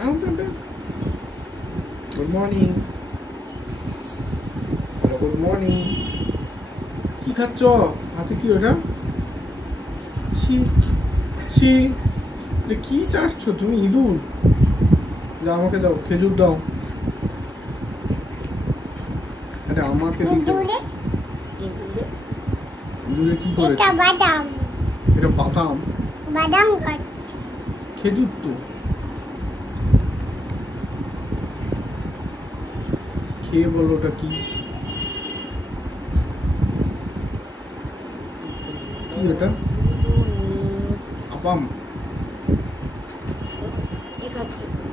Good morning. Good morning. কি খাচ্ছ? হাতে কি ওটা? ছি ছি, কি চাচ্ছ তুমি? ইঁদুর? যা আমাকে দাও, খেজুর দাও। আরে আমাকে দিতে। ইঁদুরে কি করে? এটা বাদাম। এটা বাদাম? বাদাম গাছ। খেজুর তো। খেয়ে বলো ওটা কি? কি ওটা? আপাম। কি খাচ্ছ তুমি?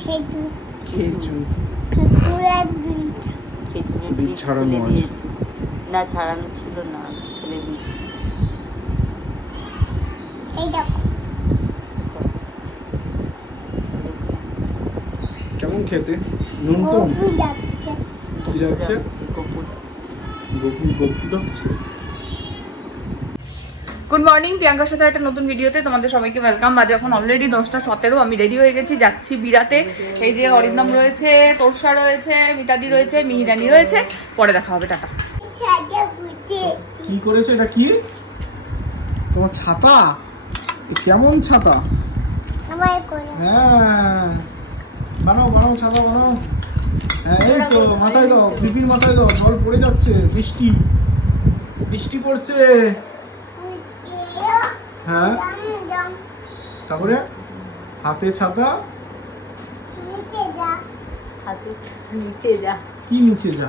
খেজুর। খেজুর। খেজুরের বীজ। খেজুরের বীজ বীজ ছাড়ানো ফেলে আছে। দিয়েছি। না, ছাড়ানো ছিল না, আজ ফেলে দিচ্ছি। এই দেখো। কেমন খেতে? নুন কম? গপু যাচ্ছে। কি যাচ্ছে? গোপুর যাচ্ছে। গোপু গোপু ডাকছে। গুড মর্নিং, প্রিয়াঙ্কার সাথে একটা নতুন ভিডিওতে তোমাদের সবাইকে ওয়েলকাম। বাজে এখন অলরেডি 10:17। আমি রেডি হয়ে গেছি, যাচ্ছি বিরাতে। এই যে অরিন্দম রয়েছে, তোরসা রয়েছে, মিতাদি রয়েছে, মিহিরানি রয়েছে। পরে দেখা হবে, টাটা। কি করেছো? এটা কি? তোমার ছাতা? কেমন ছাতা? হ্যাঁ, বানাও বানাও, ছাতা বানাও। হ্যাঁ, এই তো মাথায় দাও, পিপির মাথায় দাও। জল পড়ে যাচ্ছে, বৃষ্টি বৃষ্টি পড়ছে। হ্যাঁ, তারপরে হাতে ছাতা। হাতে নিচে যা। কি নিচে যা?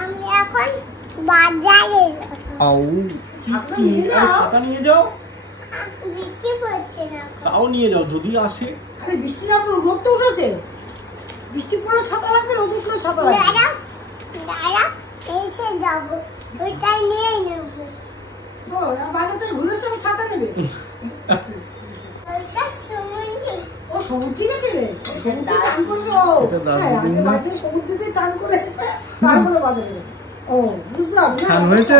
আমি এখন বাজারে আউ, ছাতা নিয়ে যাও। বৃষ্টি পড়ছে না। তাও নিয়ে যাও যদি আসে। আরে বৃষ্টি না পড়লো, রোদ তো উঠেছে। বৃষ্টি পড়লো ছাতা লাগবে, রোদ উঠলো ছাতা লাগবে। দাঁড়া দাঁড়া, এসে যাবো, ওইটাই নিয়ে নেবো। ও বাজার থেকে ঘুরে এসে আবার ছাতা নেবে। ওইটা সমুদ্রে। ও সমুদ্রে গেছে রে, সমুদ্রে চান করেছে। ও এটা দারুণ হ্যাঁ, আগে না? বাড়িতে সমুদ্রেতে চান করে এসে তারপরে বাজারে গেছে। ও বুঝলাম না, চান হয়েছে?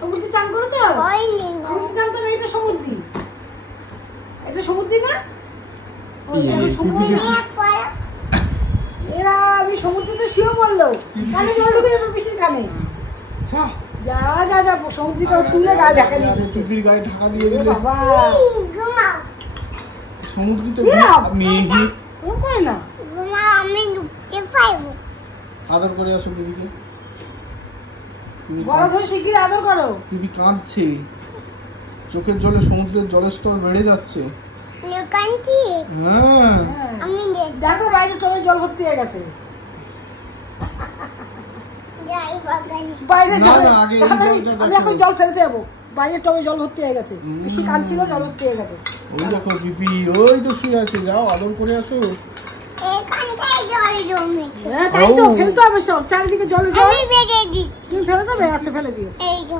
সমুদ্রে চান করেছে। হয়নি। আমি তো জানতাম এটা সমুদ্রে। এটা সমুদ্রে না? ও, এই, এটা সমুদ্রে না। নিয়ে পড়ো। এরা আমি সমুদ্রেতে শুয়ে পড়লো, কানে জল ঢুকে যাবে পিসির কানে। যা, যা যা যা, সমুদ্রটা তুলে গায়ে ঢাকা দিয়ে দিচ্ছে। পিপির গায়ে ঢাকা দিয়ে এ দিলে। বাবা, ঘুমাও সমুদ্রতে এরা, মেঘে এরকম করে না। ঘুমাও, আমি ঢুকতে পারবো। আদর করে আসো পিপিকে। পিপি বড় হয়ে শিগগির আদর করো। পিপি কাঁদছে, চোখের জলে সমুদ্রের জলের স্তর বেড়ে যাচ্ছে। দোকানটি হ্যাঁ, আমি দেখো বাইরে টবে জল ভর্তি হয়ে গেছে। যাই বাগানে। বাইরে না, জল, না, আগে এই তাড়াতাড়ি, জলটা আমি দেখো। এখন জল ফেলতে যাবো। বাইরে টবে জল ভর্তি হয়ে গেছে, বেশি কাঁদছিল, জল ভর্তি হয়ে গেছে। ওই দেখো পিপি, ওই তো শুয়ে আছে। যাও আদর করে আসো। এখানটায় জল জমেছে। হ্যাঁ তাই তো, ও। ফেলতে হবে সব, চারিদিকে জলে জল। আমি বেড়ে দিচ্ছি। তুমি ফেলে দেবে? আচ্ছা ফেলে দিও। এই যে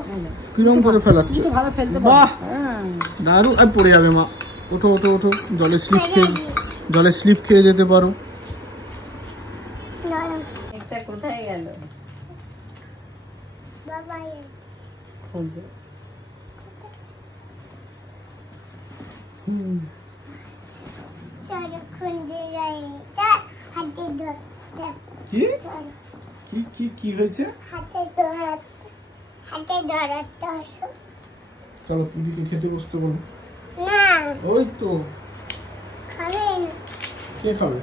কিরম করে ফেলাচ্ছ? তুমি তো ভালো ফেলতে বাহ, পারো। হ্যাঁ দারুণ। আর পড়ে যাবে মা। ওঠো ওঠো ওঠো, জলে স্লিপ বেড়ে খেয়ে, দিই। জলে স্লিপ খেয়ে যেতে পারো। নরম। একটা কোথায় গেল? বাবা খোঁজো। চলো খুঁজে যাই। হাতে ধরতে। কি চলো কি কি কি হয়েছে? হাতে ধরাতে। হাতে ধরাতে আসো। চলো পিপিকে খেতে বসতে বলো। না ওই তো, খাবে না। কে খাবে?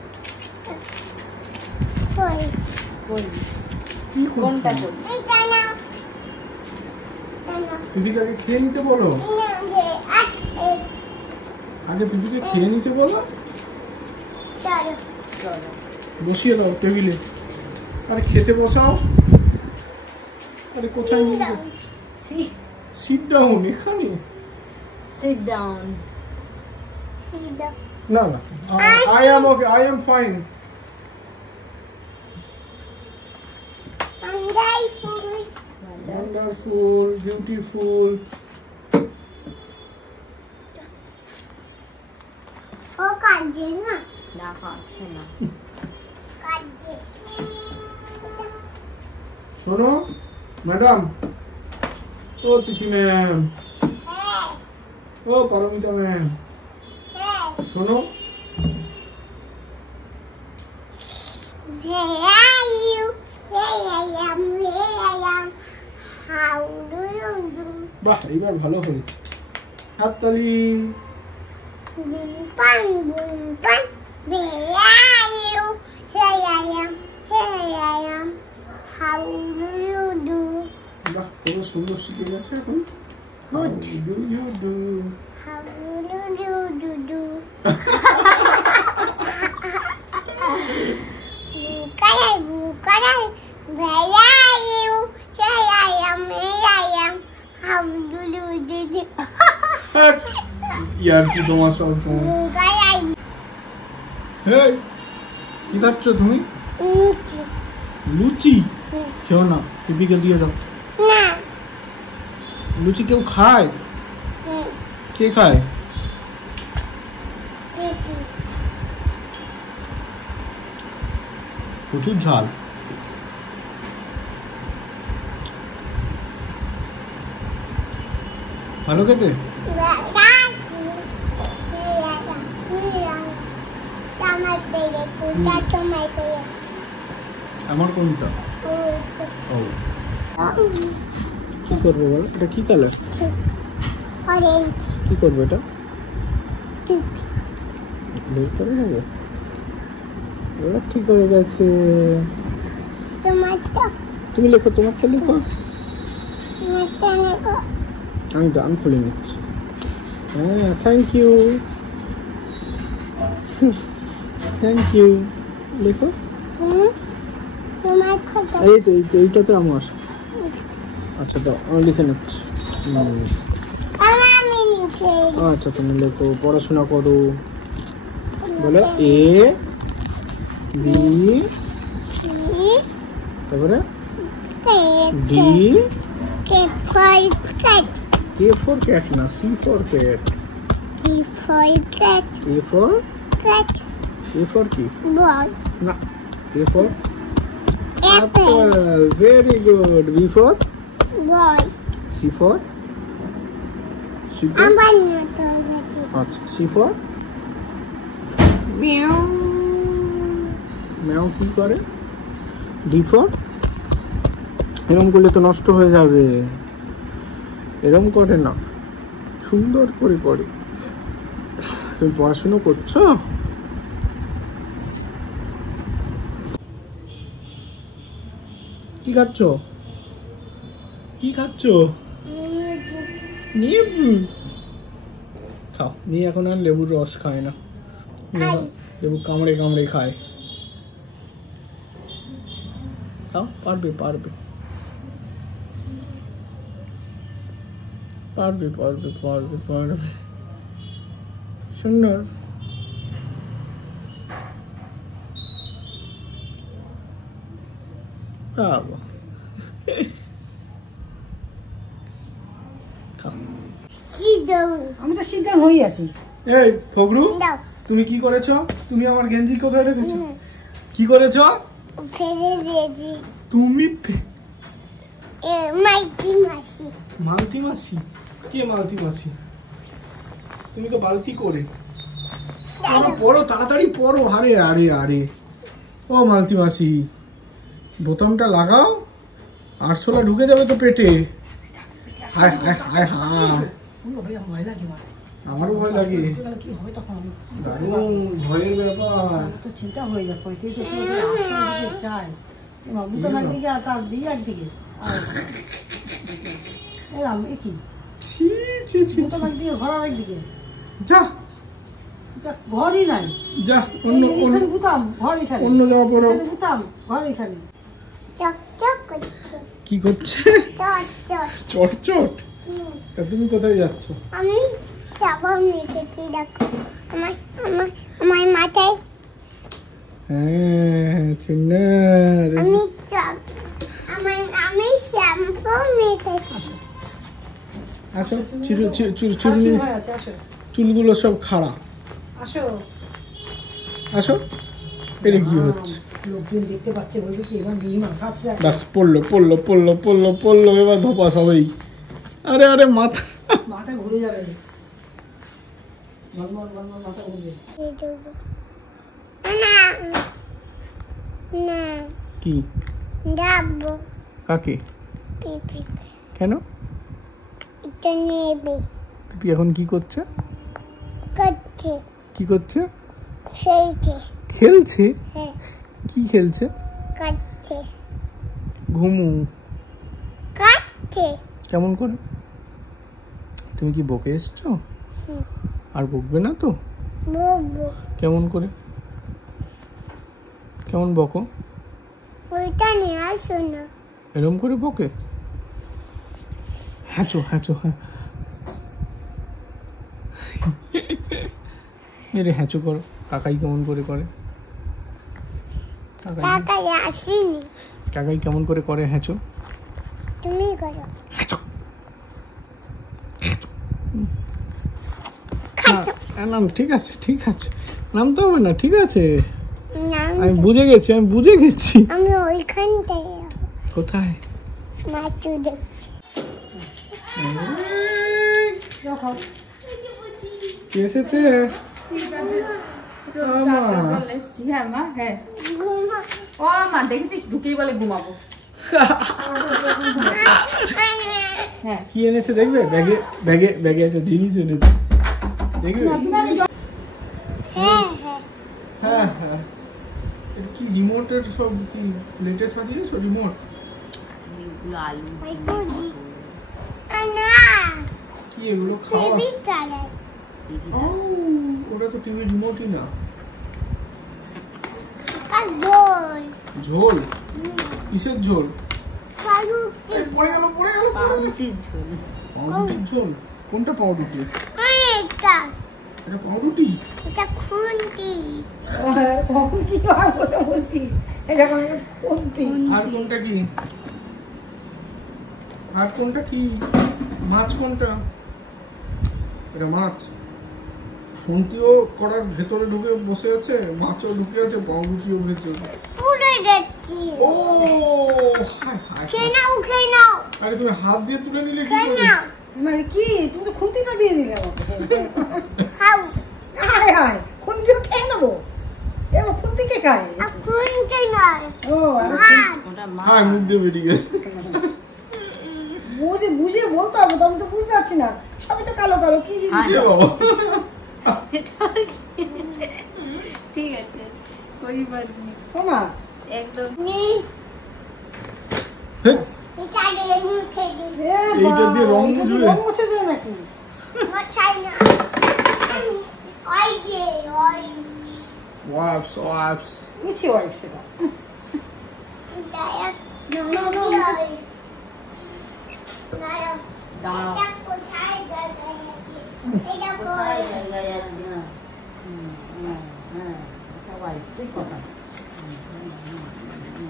কই কই? কি কোনটা করছো? কই? এইটা না। না পিপিকে আগে খেয়ে নিতে বলো। না যে এই আগে পিপিকে খেয়ে নিতে বলো। চলো চলো। বসিয়ে দাও টেবিলে। আরে খেতে বসাও। আরে কোথায় নিয়ে যাও? Sit down. এখানে? Sit down. সিধা। না না, I am okay, I am fine. আমরাই ফুল। Wonderful, beautiful. ও কাজে না। না খাচ্ছে না। কাজে। শোনো ম্যাডাম, ও তিথি ম্যাম, হ্যাঁ ও পারমিতা ম্যাম, হ্যাঁ শোনো। Where are you? Where I am, where I am. How do you do? বাহ, এবার ভালো হয়েছে। হাততালি। Bumpan, bumpan. Where are you? Here I am, here I am. How do you do? বাহ, খুব সুন্দর শিখে গেছে এখন। Good. How do you do? How do you do? Bukaray, bukaray. Where are you? Here I am, here I am. How do you do? ইয়ার কি তোমার সব সময়। Bukaray. হেই, কি খাচ্ছ তুমি? লুচি। কেউ না, টিপিকে দিয়ে দাও। না। লুচি কেউ খায়? কে খায়? প্রচুর ঝাল। ভালো খেতে? আমার কোনটা? ও, কি করবো বলো? এটা কি কালার? অরেঞ্জ কি করবো এটা? ঠিক বের করে নেবো। এবার ঠিক হয়ে গেছে। টমেটো তুমি লেখো, তোমারটা লেখো। টমেটো আমি খুলে নিচ্ছি। হ্যাঁ, থ্যাংক ইউ। Thank you. লেখো। টমেটো এই তো এইটা তো আমার। আচ্ছা, তো আমি লিখে নিচ্ছি। আমি নিচে আচ্ছা, তুমি লেখো, পড়াশোনা করো। বলো এ বি, তারপরে D, Cat for cat. K for cat না, C for cat. T for cat. A for, Cat. A for কি? Ball. না, A for Apple. Very good. B for, Ball. C for, C for, আমার not গেছে আচ্ছা, C for meow. ম্যাও কি করে? D for, এরম করলে তো নষ্ট হয়ে যাবে, এরম করে না, সুন্দর করে করে। তুমি পড়াশুনো করছো? কি খাচ্ছ? কি খাচ্ছ? লেবু খাও। নিয়ে এখন আর লেবুর রস খায় না, খাই। লেবু কামড়ে কামড়ে খায়। খাও, পারবে পারবে পারবে পারবে পারবে পারবে। সুন্দর। বাবা, খাও। কি দাও আমি তো সিদ্ধান্ত হয়ে আছি। এই ফগরু, দাও তুমি কি করেছো? তুমি আমার গেঞ্জি কোথায় রেখেছো? কি করেছো? ফেলে দিয়েছি তুমি মাইটি মাসি মালতি মাসি? কে মালতি মাসি? তুমি তো বালতি করে। পড়ো পড়ো, তাড়াতাড়ি পড়ো। আরে আরে আরে, ও মালতি মাসি, বোতামটা লাগাও, আরশোলা ঢুকে যাবে তো পেটে। হায় হায় হায় হায়, ভয় লাগে মা, আমারও ভয় লাগে। কি হবে তখন? দারুণ ভয়ের ব্যাপার। আমার তো চিন্তা হয়ে যায়, তুই তো আসলে চাই বুতাম একদিকে আর তার দিয়ে একদিকে এরাম একই ছি ছি ছি বুতাম একদিকে ঘর আর একদিকে, যা ঘরই নাই। যা, অন্য এখানে বুতাম, ঘর এখানে, অন্য জায়গা পড়ো। এখানে বুতাম, ঘর এখানে। চক চক করছে কি করছে? চট চট চট চট। তা তুমি কোথায় যাচ্ছ? আমি সাবান মেখেছি দেখো আমার আমার আমার মাথায় হ্যাঁ, চুন্নার। আমি চক আমি শ্যাম্পু মেখেছি আসো, চুল আসো, ভাই আছে, আসো চুলগুলো সব খাড়া। আসো। আসো, এটা কি হচ্ছে? লোকজন দেখতে পাচ্ছে, বলবে কি এবার মেয়ে মাখাচ্ছে। বাস, পড়লো পড়লো পড়লো পড়লো পড়লো, এবার ধোপা সবেই। আরে আরে, মাথা মাথা ঘুরে যাবে। গলমল মাথা ঘুরবে। না না কি যাবো কাকে পিপি কেন এটা নেবে তুই এখন কি করছে কাটছে কি করছে সেইছে খেলছে হ্যাঁ কি খেলছে কাটছে ঘুমু কাটছে কেমন করে তুমি কি বকে এসছো হুম। আর বকবে না তো বলবো কেমন করে কেমন বকো ওইটা নিয়ে আসো না এরম করে বকে হ্যাঁচো হ্যাঁচো হ্যাঁ এরে হ্যাঁচো করো কাকাই কেমন করে করে কাকাই টাকায় আসেনি কাকাই কেমন করে করে হ্যাঁচো তুমি করো খাচ্ছ না ঠিক আছে ঠিক আছে নামতে হবে না ঠিক আছে না আমি বুঝে গেছি আমি ওইখান থেকে কোথায় মাছু দেখছি কে এসেছে হ্যাঁ মা হ্যাঁ ঘুমা ও মা দেখেছিস ঢুকেই বলে ঘুমাবো হ্যাঁ কি এনেছে দেখবে ব্যাগে ব্যাগে ব্যাগে একটা জিনিস এনেছে দেখবে হ্যাঁ হ্যাঁ হ্যাঁ হ্যাঁ এটা কি রিমোটের সব কি প্লেটে সাজিয়েছো রিমোট এগুলো আলু ওইটা দি না কি এগুলো খাওয়া টিভি চালাই ও, ওটা তো টিভি রিমোটই না কাল বই ঝোল কিসের ঝোল কালু এই, পড়ে গেল পাউরুটির ঝোল পাউরুটির ঝোল কোনটা পাউরুটি এটা এটা পাউরুটি এটা খুন্তি কখন কি হয় বলে বলছি এটা আমার কাছে কমতি। আর কোনটা কি আর কোনটা কি মাছ কোনটা এটা মাছ খুন্তিও করার ভেতরে ঢুকে বসে আছে মাছও ঢুকে আছে পাউরুটিও ভেতরে পুরো দেখছি ও হায় হায় খেয়ে নাও খেয়ে নাও আরে তুমি হাত দিয়ে তুলে নিলে কি খেয়ে করে নাও মানে কি তুমি তো খুন্তিটা দিয়ে দিলে আমাকে। খাও হায় হায় খুন্তিও খেয়ে নেবো এবার খুন্তি কে খায় আর খুন্তি নয় ও আর ভাত ওটা মা হ্যাঁ মুখ দিয়ে বেরিয়ে গেছে বুঝে বলতে হবে তো আমি তো বুঝতে পারছি না সবই তো কালো কালো কি জিনিস এ বাবা ঠিক আছে ওই বাদনি ও মা একদম নি হ্যাঁ, এটা দিয়ে মুছে দি এ এইটা দিয়ে রং এইটা দিয়ে মুছবে? রং মুছেছে নাকি মোছাই না ওই যে ওই ওয়াপস ওয়াপস মিছি ওয়াইফ সেটা এটা না না না দাঁড়াও এটা কোথায় জায়গায় আছে এটা কোথায় কোথায় জায়গায় আছে না হ্যাঁ সবাই ঠিক কথা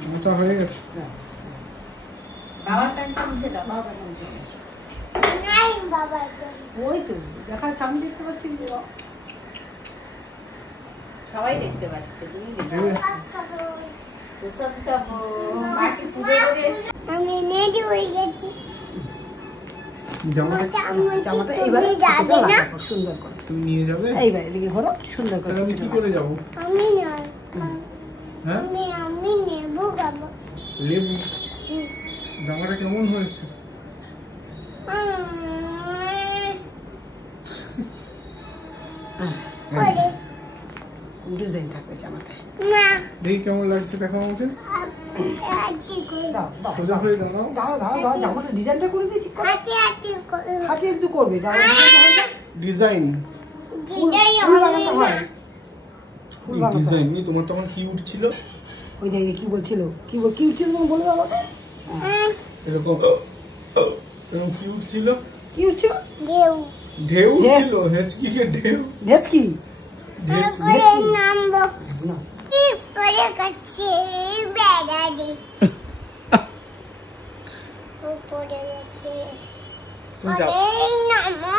মোটা হয়ে গেছে বাবার প্যান্টটা মুছে দাও নাই বাবা তো ওই তো দেখাচ্ছে আমি দেখতে পাচ্ছি না। সবাই দেখতে পাচ্ছে তুমি দেখতে দেবে? প্রসাদ খাবো মাকে পুজো করে আমি নেড়ে হয়ে গেছি জামাটা জামাটা তুমি এইবার যাবে না সুন্দর করে তুমি নিয়ে যাবে এইবার এদিকে ঘোরো সুন্দর করে তাহলে আমি কি করে যাবো আমি নয় হ্যাঁ আমি নেবো বাবা লেবু জামাটা কেমন হয়েছে করে ডিজাইন থাকবে জামাতে না দেখি কেমন লাগছে দেখো আমাকে আটি করে দাও দাও সোজা হয়ে দাঁড়াও দাও জামাটা ডিজাইনটা করে দিই ঠিক করে আটি আটি করে খাটিয়ে একটু করবে দাও ডিজাইন দিদাই ফুল বানাতে হয় ফুল এই বানাতে হয়। ডিজাইন এই তোমার তখন কি উঠছিল ওই যে কি বলছিল কি উঠছিল তুমি বলে দাও আমাকে এরকম এরকম কি উঠছিল কি উঠছিল দেউ ঢেউ উঠছিল হেঁচকি ঢেউ ভেজ কি করে নামবো না কি করে কাছে বেড়ালি উপরে গেছে তুমি যাও আরে নামো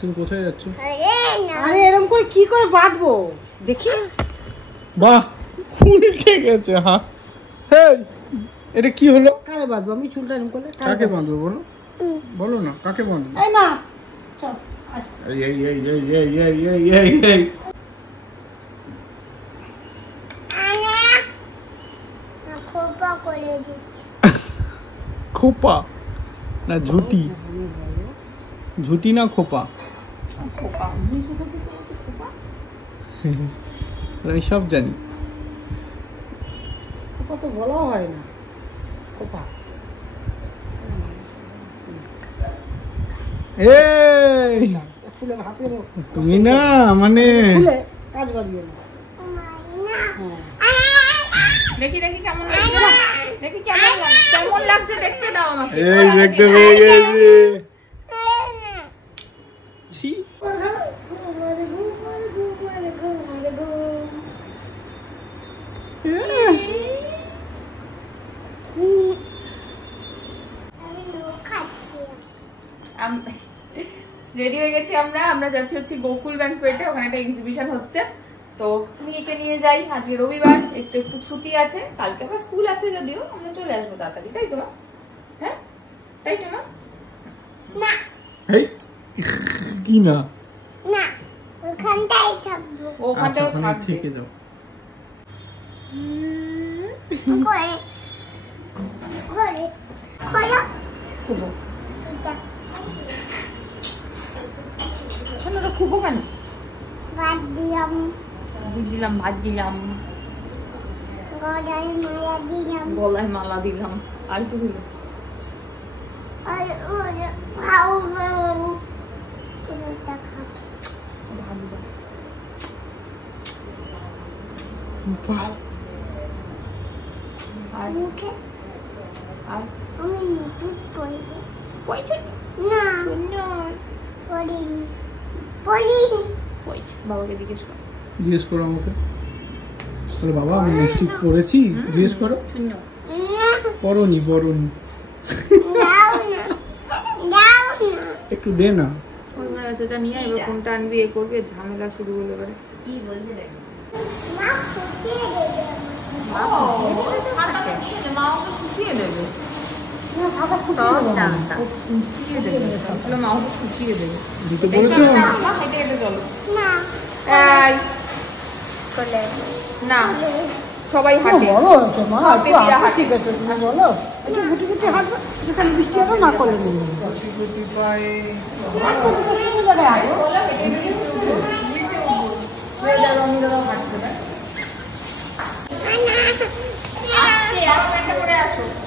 তুমি কোথায় যাচ্ছ আরে না আরে এরকম করে কি করে বাঁধবো দেখি বাহ উল্টে গেছে হ্যাঁ হেই এটা কি হলো কারে বাঁধবো আমি চুলটা এরকম করলে কাকে বাঁধবো বলো বলো না কাকে বাঁধবো এই মা চল আয়। এই খোপা করে দিচ্ছি। খোপা না ঝুটি, ঝুটি না খোপা, খোপা ইংলিশ কোথা থেকে বলছো খোপা? আমি সব জানি। খোপা তো বলাও হয় না, খোপা। এই খুলে হাতে তুমি না মানে খুলে কাজ বাড়িয়ে না। দেখি দেখি কেমন লাগছে, দেখি কেমন লাগছে দেখতে দাও আমাকে। এই দেখতে পেয়ে গেছি। ছি রেডি হয়ে গেছি আমরা যাচ্ছি হচ্ছে গোকুল ব্যাংকুয়েটে, ওখানে একটা এক্সিবিশন হচ্ছে। তো মেয়েকে নিয়ে যাই, আজকে রবিবার, একটু ছুটি আছে, কালকে আবার স্কুল আছে, যদিও আমরা চলে আসবো তাড়াতাড়ি, তাই তো মা? হ্যাঁ তাই তো মা? না এই কি না না, ওখানটাই থাকবো। ওখানটাও ওখানে থাকবে। থেকে যাও। করে করে খোলো খুলো এটা কেন ওটা খুবো কেন? বাদ দিলাম, দিলাম ভাত দিলাম, গড়াই মায়া দিলাম, গলায় মালা দিলাম, আর কি হলো? আর ওরে খাবো, ওটা খাবো। আর মুখে আর আমি নিপিট পড়বো পয়সা না, নয়, পড়িনি পড়িনি। পয়সা বাবাকে জিজ্ঞেস কর। জিজ্ঞেস করো আমাকে। বলে বাবা আমি লিপস্টিক পরেছি, জিজ্ঞেস করো। শূন্য পরনি পরনি দাও না, দাও না। একটু দে না। ওই ঘরে আছে, যা নিয়ে এবার কোনটা আনবি, এ করবে, ঝামেলা শুরু হলো এবারে। কি বলছে দেখ মা ফুটিয়ে দেবে। মা ওকে শুকিয়ে দেবে, সব জানতাম শুকিয়ে দেবে, আসলে মা ওকে শুকিয়ে দেবে। দিতে বলেছো? মা হেঁটে হেঁটে চলো। না এই, কোলে না সবাই হাঁটে। বড় হয়েছে মা, সব একটু বেবিরা হাঁটা হাঁটে। শিখেছো তুমি, বলো একটু গুটি গুটি হাঁটবে, যেখানে বৃষ্টি হবে না করলে নেবে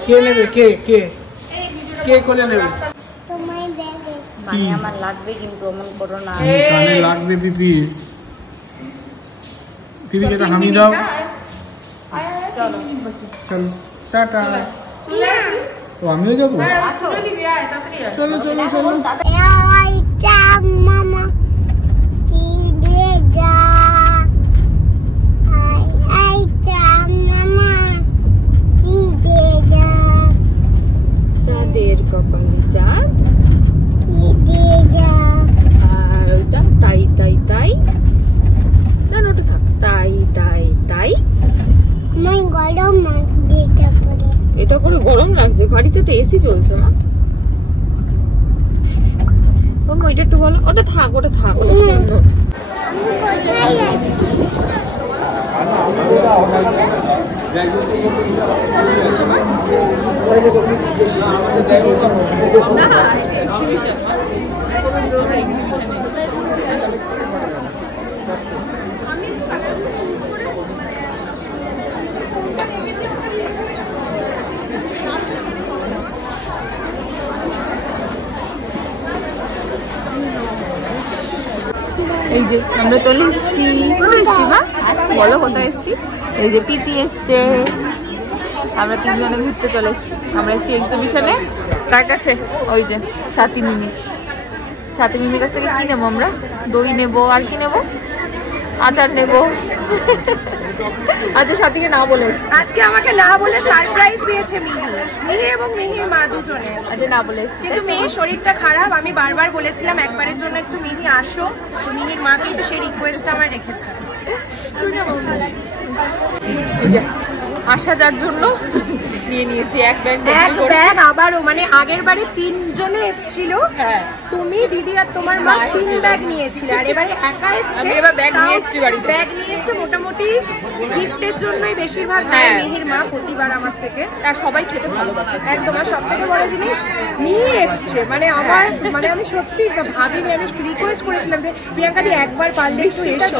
কে নেবে? কে কে কে কোলে নেবে? তোমার ব্যাগে মানে আমার লাগবে কিন্তু অমন করো না কানে লাগবে পিপি। পিপিকে একটা হামি দাও। চলো চলো টাটা। চলে আসি। ও আমিও যাবো। শুনে দিবি, আয় তাড়াতাড়ি আয়। চলো চলো চলো। এইটা মামা কি দিয়ে যা, এইটা মামা কি দিয়ে যা, চাঁদের কপালে চাঁদ, কি দিয়ে যা। আর ওইটা তাই তাই তাই, না ওটা থাক, তাই তাই তাই। আমার গরম মাছ দিতে পারে। এটা করে গরম লাগছে, গাড়িতে তো এসি চলছে মা। ওইটা একটু বলো, ওটা থাক ওটা থাক, ওটা সুন্দর। আমি কোথায় যাচ্ছি? এই যে আমরা চলে এসছি, কোথায় এসছি মা? বলো কোথায় এসছি? এই যে পিটি এসছে, আমরা তিনজনে ঘুরতে চলে এসছি। আমরা এসছি এক্সিবিশনে, কার কাছে? ওই যে সাথী মিমি, সাথী মিমির কাছ থেকে কি নেবো আমরা? দই নেবো, আর কি নেবো? আচার নেবো। আচ্ছা সাথীকে না বলে এসছি। আজকে আমাকে না বলে সারপ্রাইজ দিয়েছে মিহি এবং মিহির মা দুজনে। আচ্ছা না বলে এসছি। কিন্তু মেয়ের শরীরটা খারাপ, আমি বারবার বলেছিলাম একবারের জন্য একটু মিহি আসো, তো মিহির মা কিন্তু সেই রিকোয়েস্ট আমার রেখেছে। এই যে আসা যার জন্য নিয়ে নিয়েছি এক ব্যাগ এক ব্যাগ আবারও, মানে আগের বারে 3 জনে এসেছিল, হ্যাঁ তুমি দিদি আর তোমার মা 3 ব্যাগ নিয়েছিল, আর এবারে একা এসছে। আমি এবার ব্যাগ নিয়ে এসেছি বাড়িতে। ব্যাগ নিয়ে এসছে মোটামুটি গিফটের জন্যই বেশিরভাগ হয় মিহির মা প্রতিবার আমার থেকে। আর সবাই খেতে ভালোবাসে একদম। আর সব থেকে বড় জিনিস নিয়ে এসছে, মানে আমার মানে আমি সত্যি ভাবিনি, আমি রিকোয়েস্ট করেছিলাম যে প্রিয়াঙ্কা দি একবার পারলে স্টেশন।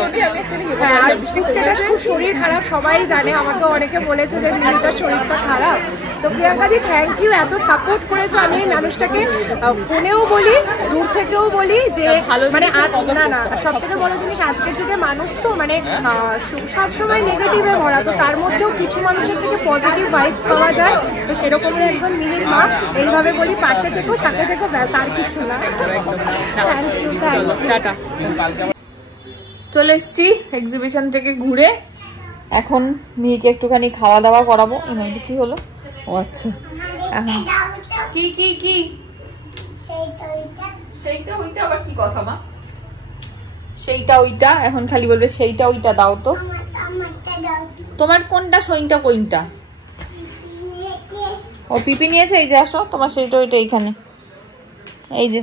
হ্যাঁ, আর পুচকেটার খুব শরীর খারাপ, সবাই জানে, আমাকে অনেকে বলেছে যে মিহিটার শরীরটা খারাপ। তো প্রিয়াঙ্কা দি থ্যাংক ইউ, এত সাপোর্ট করেছো। আমি এই মানুষটাকে ফোনেও বলি, দূর থেকেও বলি যে ভালো, মানে আজ না সব থেকে বড় জিনিস আজকের যুগে মানুষ তো মানে সবসময় নেগেটিভে ভরা, তো তার মধ্যেও কিছু মানুষের থেকে পজিটিভ ভাইবস পাওয়া যায়। তো সেরকমই একজন মিহির মা, এইভাবে বলি পাশে থেকো, সাথে থেকো, ব্যাস আর কিছু না। Thank you, ta-ta. চলে এসছি এক্সিবিশন থেকে ঘুরে, এখন মেয়েকে একটুখানি খাওয়া দাওয়া করাবো। কি হলো? ও আচ্ছা, এখন কি কি কি সেইটা ওইটা আবার কি কথা মা? সেইটা ওইটা এখন খালি বলবে সেইটা ওইটা দাও তো। তোমার কোনটা সইনটা কোনটা? ও পিপি নিয়েছে, এই যে আসো, তোমার সেইটা ওইটা এইখানে, এই যে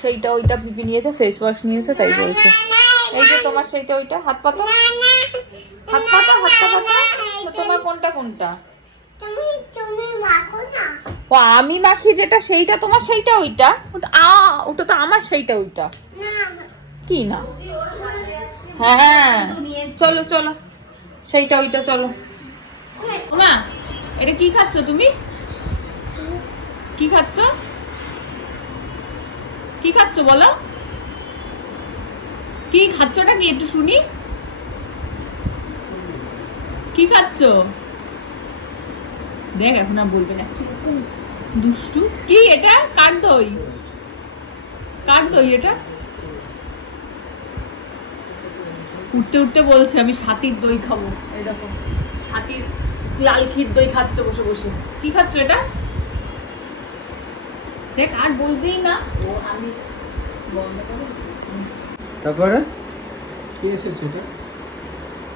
সেইটা ওইটা পিপি নিয়েছে, ফেস ওয়াশ নিয়েছে, তাই বলছে। এই যে তোমার সেইটা ওইটা, হাত পাতো, হাত পাতো, হাতটা পাতো। তোমার কোনটা কোনটা? ও আমি মাখি যেটা সেইটা তোমার সেইটা ওইটা, ওটা তো আমার সেইটা ওইটা। কি না? হ্যাঁ চলো চলো, সেইটা ওইটা চলো। মা এটা কি খাচ্ছ তুমি? কি খাচ্ছ? কি খাচ্ছ বলো? কি খাচ্ছটা কি একটু শুনি? কি খাচ্ছ? দেখ এখন আর বলবে না, দুষ্টু। কি এটা? কার দই? কার দই এটা? উঠতে উঠতে বলছে আমি সাথীর দই খাবো। এই দেখো সাথীর লাল ক্ষীর দই খাচ্ছে বসে বসে। কি খাচ্ছ এটা? দেখ আর বলবেই না। ও আমি বন্ধ করব। তারপরে কি এসেছে এটা?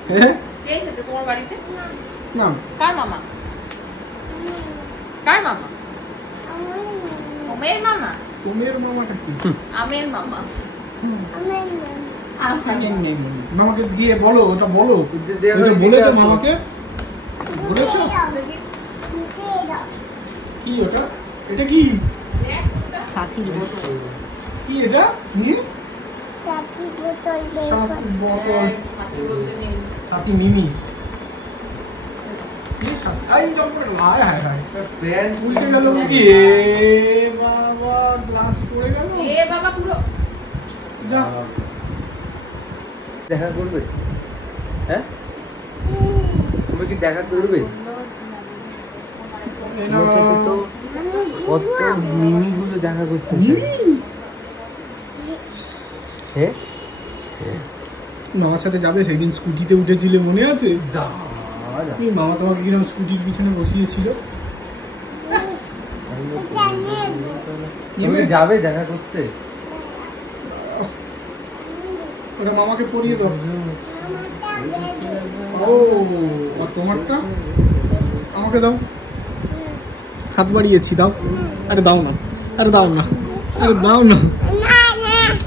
হ্যাঁ কে এসেছে তোমার বাড়িতে? না কার মামা? কার মামা? ওমের মামা। ওমের মামাটা কি? আমের মামা। মামাকে দিয়ে বলো, ওটা বলো, বলেছো মামাকে? বলেছো কি ওটা? এটা কি? সাথীর বোতল। কি এটা? নিয়ে সাথী বোতল, সাথী বোতল, সাথী মিমি। কি সাথী? এই জম্পরে হায় হায় হায় প্যান উল্টে গেল কি? বাবা গ্লাস পড়ে গেল। এ বাবা পুরো যা দেখা করবে? হ্যাঁ তুমি কি দেখা করবে? তো কত মিমিগুলো দেখা করতে হ্যাঁ মামার সাথে যাবে? সেদিন স্কুটিতে উঠেছিলে মনে আছে? মামা তোমাকে কিরকম স্কুটির পিছনে বসিয়েছিল। তুমি যাবে দেখা করতে? ওটা মামাকে পরিয়ে দাও। ও আর তোমারটা আমাকে দাও। হাত বাড়িয়েছি, দাও। আরে দাও না, আরে দাও না, আরে দাও না,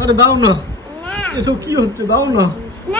আরে দাও না। এসব কি হচ্ছে? দাও না।